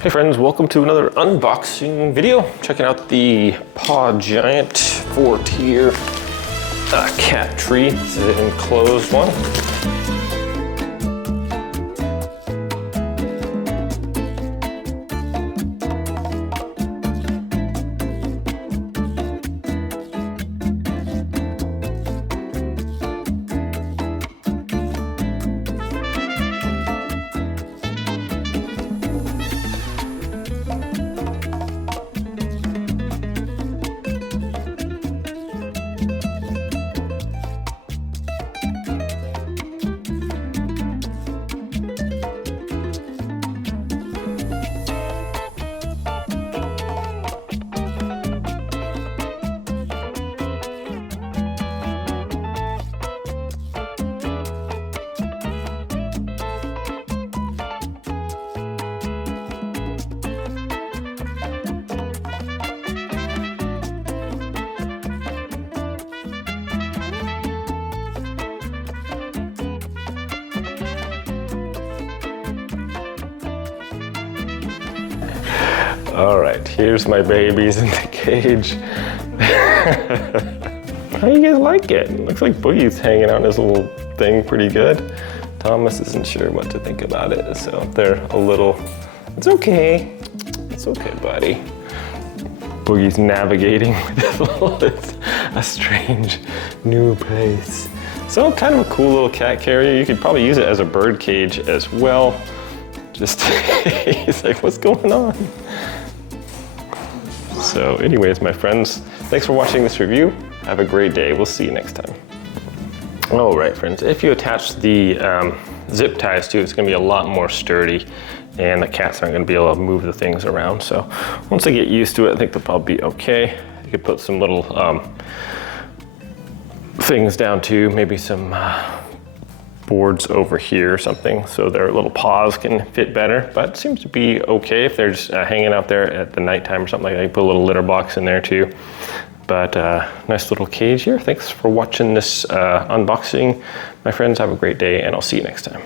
Hey friends, welcome to another unboxing video. Checking out the PawGiant 4-tier cat tree. This is an enclosed one. All right, here's my babies in the cage. How you guys like it? Looks like Boogie's hanging out in his little thing pretty good. Thomas isn't sure what to think about it, so they're a little, it's okay. It's okay, buddy. Boogie's navigating with it's a strange new place. So kind of a cool little cat carrier. You could probably use it as a bird cage as well. Just, he's like, what's going on? So anyways, my friends, thanks for watching this review. Have a great day. We'll see you next time. All right, friends, if you attach the zip ties to it, it's gonna be a lot more sturdy and the cats aren't gonna be able to move the things around. So once they get used to it, I think they'll probably be okay. You could put some little things down too, maybe some boards over here or something so their little paws can fit better, but it seems to be okay if they're just hanging out there at the nighttime or something like that. You put a little litter box in there too. But nice little cage here. Thanks for watching this unboxing. My friends, have a great day and I'll see you next time.